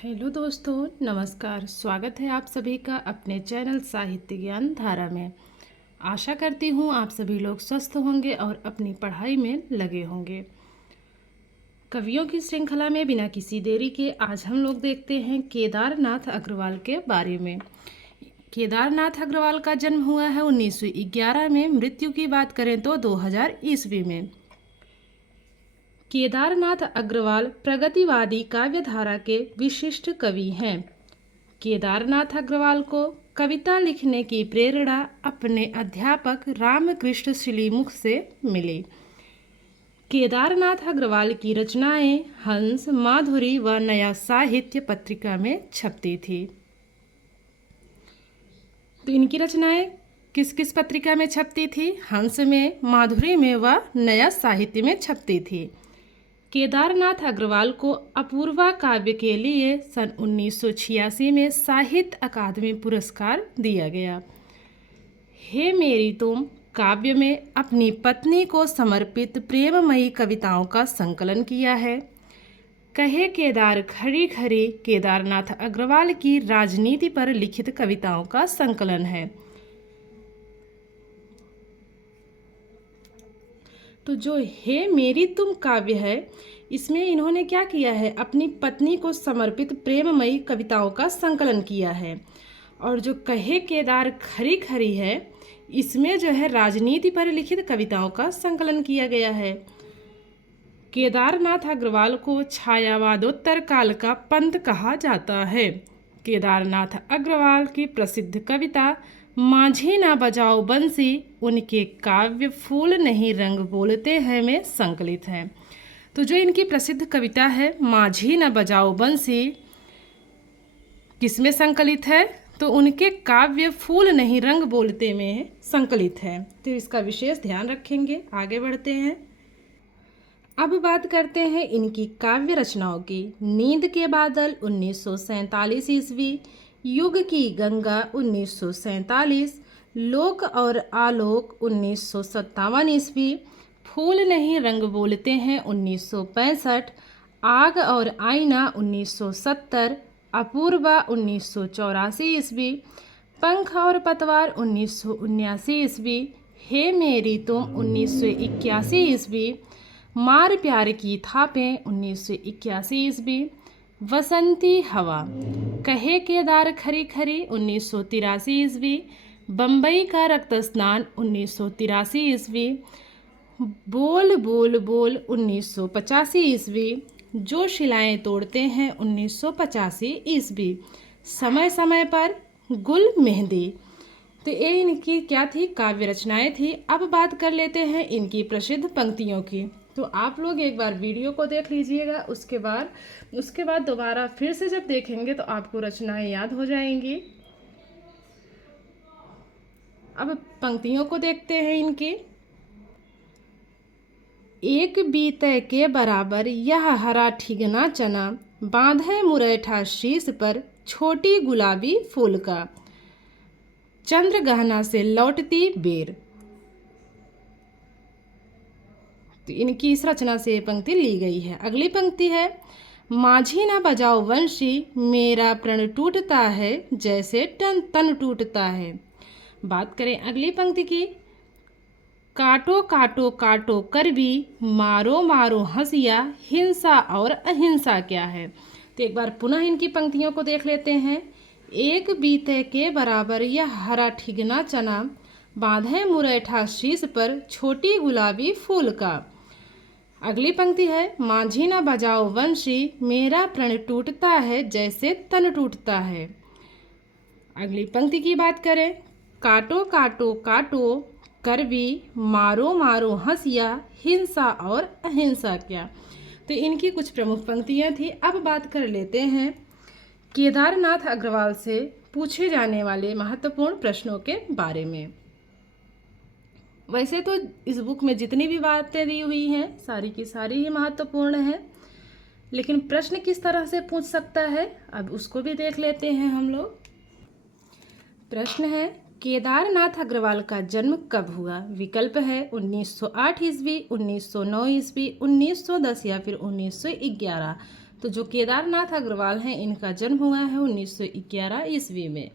Hello दोस्तों, नमस्कार। स्वागत है आप सभी का अपने चैनल साहित्य ज्ञान धारा में। आशा करती हूँ आप सभी लोग स्वस्थ होंगे और अपनी पढ़ाई में लगे होंगे। कवियों की श्रृंखला में बिना किसी देरी के आज हम लोग देखते हैं केदारनाथ अग्रवाल के बारे में। केदारनाथ अग्रवाल का जन्म हुआ है 1911 में। मृत्यु की बात करें तो 2000 ईस्वी में। केदारनाथ अग्रवाल प्रगतिवादी काव्यधारा के विशिष्ट कवि हैं। केदारनाथ अग्रवाल को कविता लिखने की प्रेरणा अपने अध्यापक रामकृष्ण श्रीमुख से मिली। केदारनाथ अग्रवाल की रचनाएं हंस, माधुरी व नया साहित्य पत्रिका में छपती थी। तो इनकी रचनाएं किस किस पत्रिका में छपती थी? हंस में, माधुरी में व नया साहित्य में छपती थी। केदारनाथ अग्रवाल को अपूर्वा काव्य के लिए सन 1986 में साहित्य अकादमी पुरस्कार दिया गया। हे मेरी तुम काव्य में अपनी पत्नी को समर्पित प्रेममयी कविताओं का संकलन किया है। कहे केदार खड़ी खड़ी केदारनाथ अग्रवाल की राजनीति पर लिखित कविताओं का संकलन है। तो जो हे मेरी तुम काव्य है, इसमें इन्होंने क्या किया है? अपनी पत्नी को समर्पित प्रेममयी कविताओं का संकलन किया है। और जो कहे केदार खरी खरी है, इसमें जो है राजनीति पर लिखित कविताओं का संकलन किया गया है। केदारनाथ अग्रवाल को छायावादोत्तर काल का पंत कहा जाता है। केदारनाथ अग्रवाल की प्रसिद्ध कविता माझी ना बजाओ बंसी, उनके काव्य फूल नहीं रंग बोलते हैं में संकलित है। तो जो इनकी प्रसिद्ध कविता है माझी ना बजाओ बंसी, किसमें संकलित है? तो उनके काव्य फूल नहीं रंग बोलते में संकलित है। तो इसका विशेष ध्यान रखेंगे। आगे बढ़ते हैं। अब बात करते हैं इनकी काव्य रचनाओं की। नींद के बादल 1947 ईस्वी, युग की गंगा 1947, लोक और आलोक 1957 ईस्वी, फूल नहीं रंग बोलते हैं 1965, आग और आईना 1970, अपूर्वा 1984 ईस्वी, पंख और पतवार 1979 ईस्वी, हे मेरी तुम 1981 ईस्वी, मार प्यार की थापें 1981 ईस्वी, वसंती हवा, कहे केदार खरी खरी 1983 ईस्वी, बम्बई का रक्त स्नान 1983 ईस्वी, बोल बोल बोल 1985 ईस्वी, जो शिलाएं तोड़ते हैं 1985 ईस्वी, समय समय पर गुल मेहंदी। तो ये इनकी क्या थी? काव्य रचनाएं थी। अब बात कर लेते हैं इनकी प्रसिद्ध पंक्तियों की। तो आप लोग एक बार वीडियो को देख लीजिएगा, उसके बाद दोबारा फिर से जब देखेंगे तो आपको रचनाएं याद हो जाएंगी। अब पंक्तियों को देखते हैं इनकी। एक बीते के बराबर यह हरा ठिगना चना, बांधे मुरैठा शीश पर छोटी गुलाबी फूल का, चंद्र गहना से लौटती बेर। तो इनकी इस रचना से ये पंक्ति ली गई है। अगली पंक्ति है, माझी ना बजाओ वंशी, मेरा प्रण टूटता है जैसे तन टूटता है। बात करें अगली पंक्ति की, काटो काटो काटो कर भी, मारो मारो हंसिया, हिंसा और अहिंसा क्या है। तो एक बार पुनः इनकी पंक्तियों को देख लेते हैं। एक बीते के बराबर यह हरा ठिगना चना, बांधे मुरैठा शीश पर छोटी गुलाबी फूल का। अगली पंक्ति है, माझी ना बजाओ वंशी, मेरा प्रण टूटता है जैसे तन टूटता है। अगली पंक्ति की बात करें, काटो काटो काटो कर भी, मारो मारो हंसिया, हिंसा और अहिंसा क्या। तो इनकी कुछ प्रमुख पंक्तियां थी। अब बात कर लेते हैं केदारनाथ अग्रवाल से पूछे जाने वाले महत्वपूर्ण प्रश्नों के बारे में। वैसे तो इस बुक में जितनी भी बातें दी हुई हैं सारी की सारी ही महत्वपूर्ण हैं, लेकिन प्रश्न किस तरह से पूछ सकता है अब उसको भी देख लेते हैं हम लोग। प्रश्न है, केदारनाथ अग्रवाल का जन्म कब हुआ? विकल्प है 1908 ईस्वी, 1909 ईस्वी, 1910 या फिर 1911। तो जो केदारनाथ अग्रवाल हैं इनका जन्म हुआ है 1911 ईस्वी में।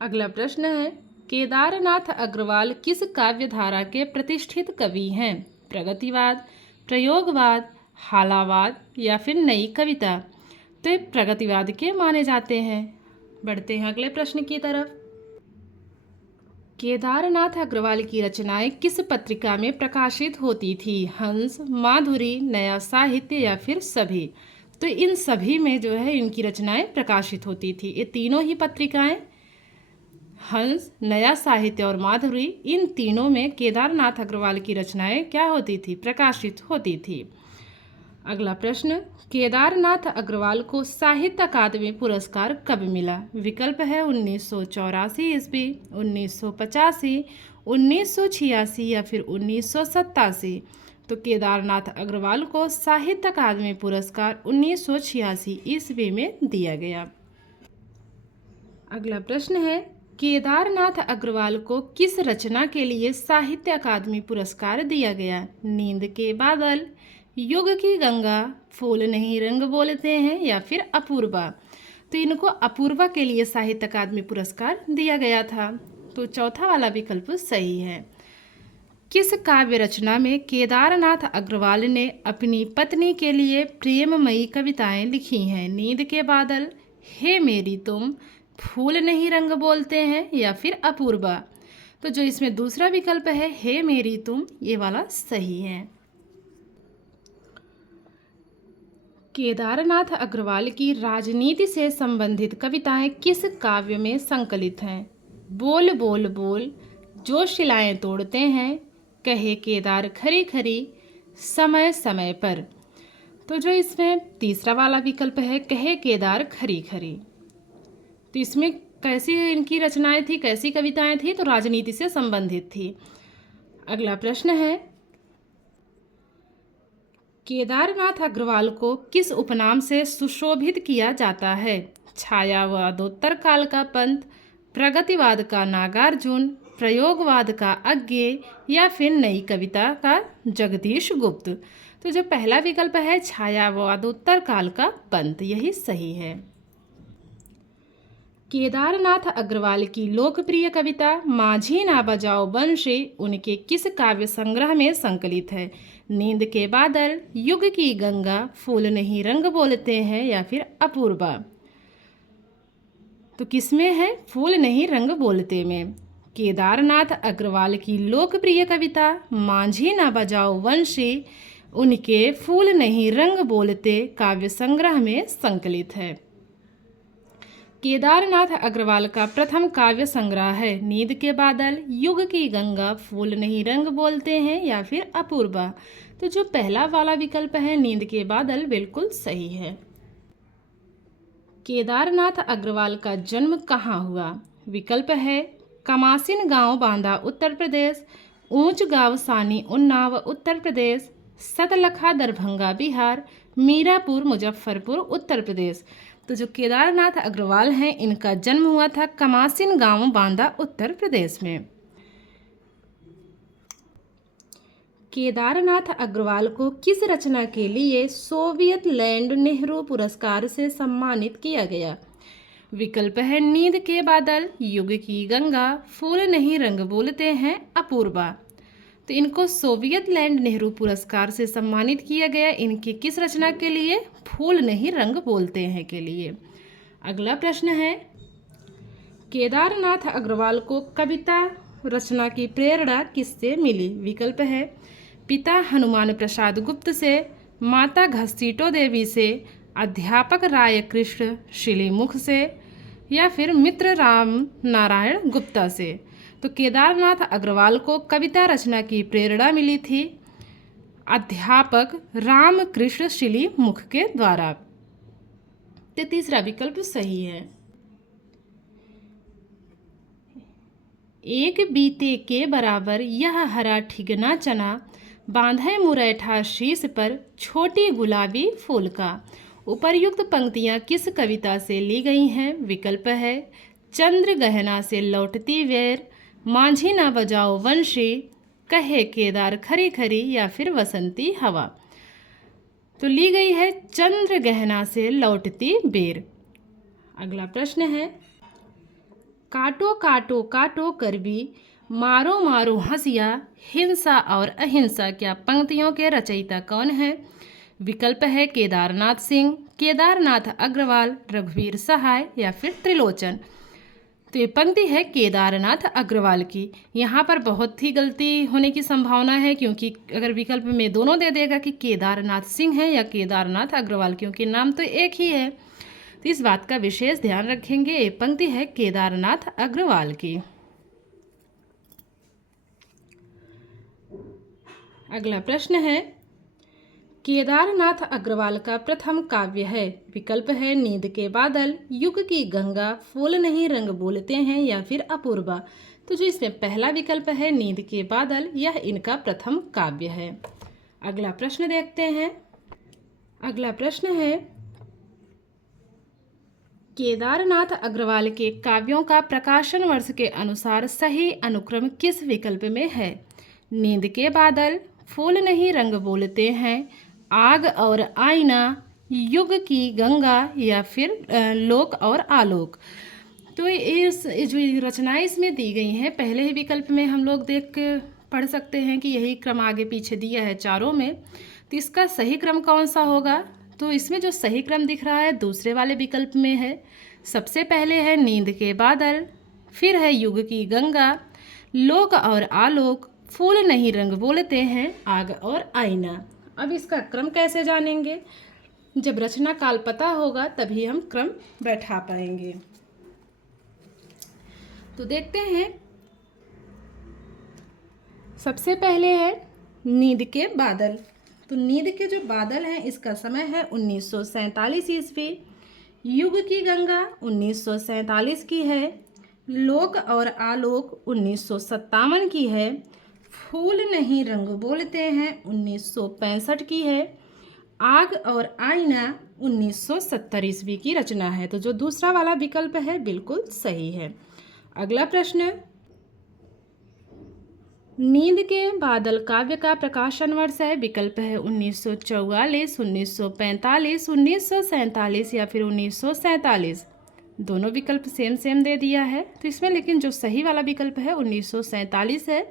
अगला प्रश्न है, केदारनाथ अग्रवाल किस काव्य धारा के प्रतिष्ठित कवि हैं? प्रगतिवाद, प्रयोगवाद, हालावाद या फिर नई कविता? तो ये प्रगतिवाद के माने जाते हैं। बढ़ते हैं अगले प्रश्न की तरफ। केदारनाथ अग्रवाल की रचनाएं किस पत्रिका में प्रकाशित होती थी? हंस, माधुरी, नया साहित्य या फिर सभी? तो इन सभी में जो है इनकी रचनाएं प्रकाशित होती थी। ये तीनों ही पत्रिकाएं, हंस, नया साहित्य और माधुरी, इन तीनों में केदारनाथ अग्रवाल की रचनाएं क्या होती थी? प्रकाशित होती थी। अगला प्रश्न, केदारनाथ अग्रवाल को साहित्य अकादमी पुरस्कार कब मिला? विकल्प है 1984 ईस्वी, 1985, 1986 या फिर 1987। तो केदारनाथ अग्रवाल को साहित्य अकादमी पुरस्कार 1986 ईस्वी में दिया गया। अगला प्रश्न है, केदारनाथ अग्रवाल को किस रचना के लिए साहित्य अकादमी पुरस्कार दिया गया? नींद के बादल, युग की गंगा, फूल नहीं रंग बोलते हैं या फिर अपूर्वा? तो इनको अपूर्वा के लिए साहित्य अकादमी पुरस्कार दिया गया था। तो चौथा वाला विकल्प सही है। किस काव्य रचना में केदारनाथ अग्रवाल ने अपनी पत्नी के लिए प्रेममयी कविताएं लिखी हैं? नींद के बादल, हे मेरी तुम, फूल नहीं रंग बोलते हैं या फिर अपूर्वा? तो जो इसमें दूसरा विकल्प है, हे मेरी तुम, ये वाला सही है। केदारनाथ अग्रवाल की राजनीति से संबंधित कविताएं किस काव्य में संकलित हैं? बोल बोल बोल, जो शिलाएं तोड़ते हैं, कहे केदार खरी खरी, समय समय पर? तो जो इसमें तीसरा वाला विकल्प है, कहे केदार खरी खरी, तो इसमें कैसी इनकी रचनाएं थी, कैसी कविताएं थी? तो राजनीति से संबंधित थी। अगला प्रश्न है, केदारनाथ अग्रवाल को किस उपनाम से सुशोभित किया जाता है? छायावादोत्तर काल का पंत, प्रगतिवाद का नागार्जुन, प्रयोगवाद का अज्ञेय या फिर नई कविता का जगदीश गुप्त? तो जो पहला विकल्प है, छायावादोत्तर काल का पंत, यही सही है। केदारनाथ अग्रवाल की लोकप्रिय कविता माझी ना बजाओ बंशी उनके किस काव्य संग्रह में संकलित है? नींद के बादल, युग की गंगा, फूल नहीं रंग बोलते हैं या फिर अपूर्वा? तो किसमें है? फूल नहीं रंग बोलते में। केदारनाथ अग्रवाल की लोकप्रिय कविता माझी ना बजाओ वंशी उनके फूल नहीं रंग बोलते काव्य संग्रह में संकलित है। केदारनाथ अग्रवाल का प्रथम काव्य संग्रह है नींद के बादल, युग की गंगा, फूल नहीं रंग बोलते हैं या फिर अपूर्वा? तो जो पहला वाला विकल्प है नींद के बादल, बिल्कुल सही है। केदारनाथ अग्रवाल का जन्म कहाँ हुआ? विकल्प है कमासिन गांव बांदा उत्तर प्रदेश, ऊंच गांव सानी उन्नाव उत्तर प्रदेश, सतलखा दरभंगा बिहार, मीरापुर मुजफ्फरपुर उत्तर प्रदेश। तो जो केदारनाथ अग्रवाल हैं इनका जन्म हुआ था कमासिन गांव बांदा उत्तर प्रदेश में। केदारनाथ अग्रवाल को किस रचना के लिए सोवियत लैंड नेहरू पुरस्कार से सम्मानित किया गया? विकल्प है नींद के बादल, युग की गंगा, फूल नहीं रंग बोलते हैं, अपूर्वा। तो इनको सोवियत लैंड नेहरू पुरस्कार से सम्मानित किया गया इनकी किस रचना के लिए? फूल नहीं रंग बोलते हैं के लिए। अगला प्रश्न है केदारनाथ अग्रवाल को कविता रचना की प्रेरणा किससे मिली? विकल्प है पिता हनुमान प्रसाद गुप्त से, माता घसीटो देवी से, अध्यापक राय कृष्ण शिलीमुख से या फिर मित्र राम नारायण गुप्ता से। तो केदारनाथ अग्रवाल को कविता रचना की प्रेरणा मिली थी अध्यापक राम कृष्ण शिलीमुख के द्वारा। तो तीसरा विकल्प सही है। एक बीते के बराबर यह हरा ठिगना चना, बांधे मुरैठा शीश पर छोटी गुलाबी फूल का। उपर्युक्त पंक्तियां किस कविता से ली गई हैं? विकल्प है चंद्र गहना से लौटती वेर, मांझी ना बजाओ वंशी, कहे केदार खरी खरी या फिर वसंती हवा। तो ली गई है चंद्र गहना से लौटती बेर। अगला प्रश्न है, काटो काटो काटो कर भी मारो मारो हंसिया, हिंसा और अहिंसा क्या पंक्तियों के रचयिता कौन है? विकल्प है केदारनाथ सिंह, केदारनाथ अग्रवाल, रघुवीर सहाय या फिर त्रिलोचन। तो ये पंक्ति है केदारनाथ अग्रवाल की। यहाँ पर बहुत ही गलती होने की संभावना है, क्योंकि अगर विकल्प में दोनों दे देगा कि केदारनाथ सिंह है या केदारनाथ अग्रवाल, क्योंकि नाम तो एक ही है। तो इस बात का विशेष ध्यान रखेंगे। ये पंक्ति है केदारनाथ अग्रवाल की। अगला प्रश्न है, केदारनाथ अग्रवाल का प्रथम काव्य है। विकल्प है नींद के बादल, युग की गंगा, फूल नहीं रंग बोलते हैं या फिर अपूर्वा। तो जो इसमें पहला विकल्प है नींद के बादल, यह इनका प्रथम काव्य है। अगला प्रश्न देखते हैं। अगला प्रश्न है, केदारनाथ अग्रवाल के काव्यों का प्रकाशन वर्ष के अनुसार सही अनुक्रम किस विकल्प में है? नींद के बादल, फूल नहीं रंग बोलते हैं, आग और आईना, युग की गंगा या फिर लोक और आलोक। तो इस जो रचनाएं इसमें दी गई हैं, पहले ही विकल्प में हम लोग देख के पढ़ सकते हैं कि यही क्रम आगे पीछे दिया है चारों में। तो इसका सही क्रम कौन सा होगा? तो इसमें जो सही क्रम दिख रहा है दूसरे वाले विकल्प में है। सबसे पहले है नींद के बादल, फिर है युग की गंगा, लोक और आलोक, फूल नहीं रंग बोलते हैं, आग और आईना। अब इसका क्रम कैसे जानेंगे? जब रचना काल पता होगा तभी हम क्रम बैठा पाएंगे। तो देखते हैं। सबसे पहले है नींद के बादल। तो नींद के जो बादल हैं इसका समय है 1947 ईस्वी। युग की गंगा 1947 की है। लोक और आलोक 1957 की है। फूल नहीं रंग बोलते हैं 1965 की है। आग और आईना 1970 ईस्वी की रचना है। तो जो दूसरा वाला विकल्प है बिल्कुल सही है। अगला प्रश्न, नींद के बादल काव्य का प्रकाशन वर्ष है। विकल्प है 1944, 1945, 1947 या फिर 1947। दोनों विकल्प सेम दे दिया है। तो इसमें लेकिन जो सही वाला विकल्प है 1947 है।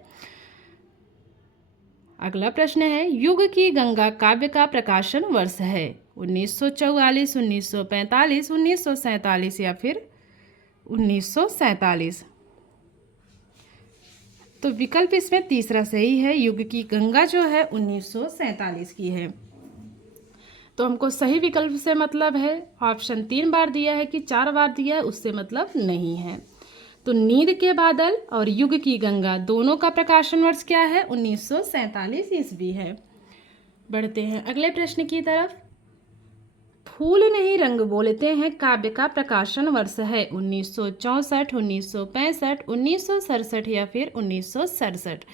अगला प्रश्न है, युग की गंगा काव्य का प्रकाशन वर्ष है। 1944, 1945, 1947 या फिर 1947। तो विकल्प इसमें तीसरा सही है। युग की गंगा जो है 1947 की है। तो हमको सही विकल्प से मतलब है, ऑप्शन 3 बार दिया है कि 4 बार दिया है, उससे मतलब नहीं है। तो नींद के बादल और युग की गंगा दोनों का प्रकाशन वर्ष क्या है? 1947 ईस्वी है। बढ़ते हैं अगले प्रश्न की तरफ। फूल नहीं रंग बोलते हैं काव्य का प्रकाशन वर्ष है। 1964, 1965, 1967 या फिर 1967।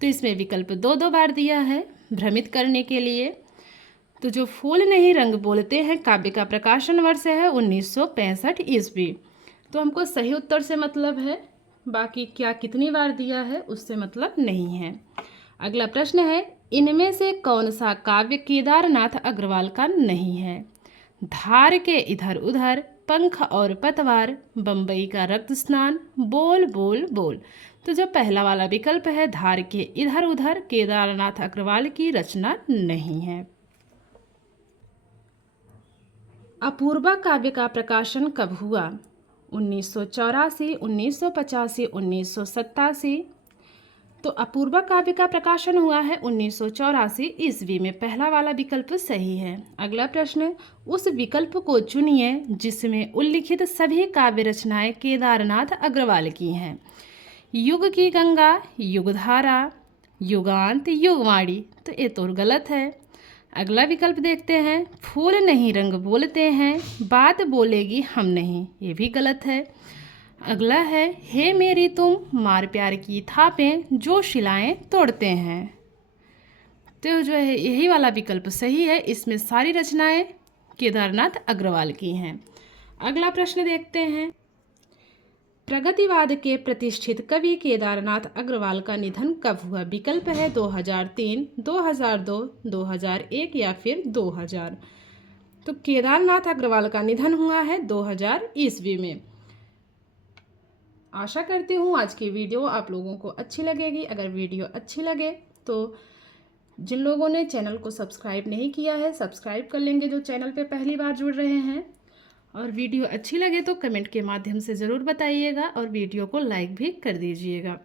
तो इसमें विकल्प 2 बार दिया है भ्रमित करने के लिए। तो जो फूल नहीं रंग बोलते हैं काव्य का प्रकाशन वर्ष है 1965 ईस्वी। तो हमको सही उत्तर से मतलब है, बाकी क्या कितनी बार दिया है उससे मतलब नहीं है। अगला प्रश्न है, इनमें से कौन सा काव्य केदारनाथ अग्रवाल का नहीं है? धार के इधर उधर, पंख और पतवार, बम्बई का रक्त स्नान, बोल बोल बोल। तो जो पहला वाला विकल्प है धार के इधर उधर, केदारनाथ अग्रवाल की रचना नहीं है। अपूर्वा काव्य का प्रकाशन कब हुआ? 1984, 1985, 1987। तो अपूर्वा काव्य का प्रकाशन हुआ है 1984 ईस्वी में। पहला वाला विकल्प सही है। अगला प्रश्न, उस विकल्प को चुनिए जिसमें उल्लिखित सभी काव्य रचनाएं केदारनाथ अग्रवाल की हैं। युग की गंगा, युगधारा, युगांत, युगवाणी। तो ये तो गलत है। अगला विकल्प देखते हैं, फूल नहीं रंग बोलते हैं, बात बोलेगी हम नहीं। ये भी गलत है। अगला है, हे मेरी तुम, मार प्यार की थापें, जो शिलाएं तोड़ते हैं। तो जो है यही वाला विकल्प सही है। इसमें सारी रचनाएं केदारनाथ अग्रवाल की हैं। अगला प्रश्न देखते हैं, प्रगतिवाद के प्रतिष्ठित कवि केदारनाथ अग्रवाल का निधन कब हुआ? विकल्प है 2003, 2002, 2001 या फिर 2000। तो केदारनाथ अग्रवाल का निधन हुआ है 2000 ईस्वी में। आशा करती हूँ आज की वीडियो आप लोगों को अच्छी लगेगी। अगर वीडियो अच्छी लगे तो जिन लोगों ने चैनल को सब्सक्राइब नहीं किया है सब्सक्राइब कर लेंगे, जो चैनल पे पहली बार जुड़ रहे हैं। और वीडियो अच्छी लगे तो कमेंट के माध्यम से ज़रूर बताइएगा और वीडियो को लाइक भी कर दीजिएगा।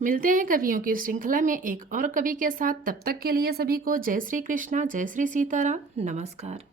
मिलते हैं कवियों की श्रृंखला में एक और कवि के साथ। तब तक के लिए सभी को जय श्री कृष्णा, जय श्री सीताराम, नमस्कार।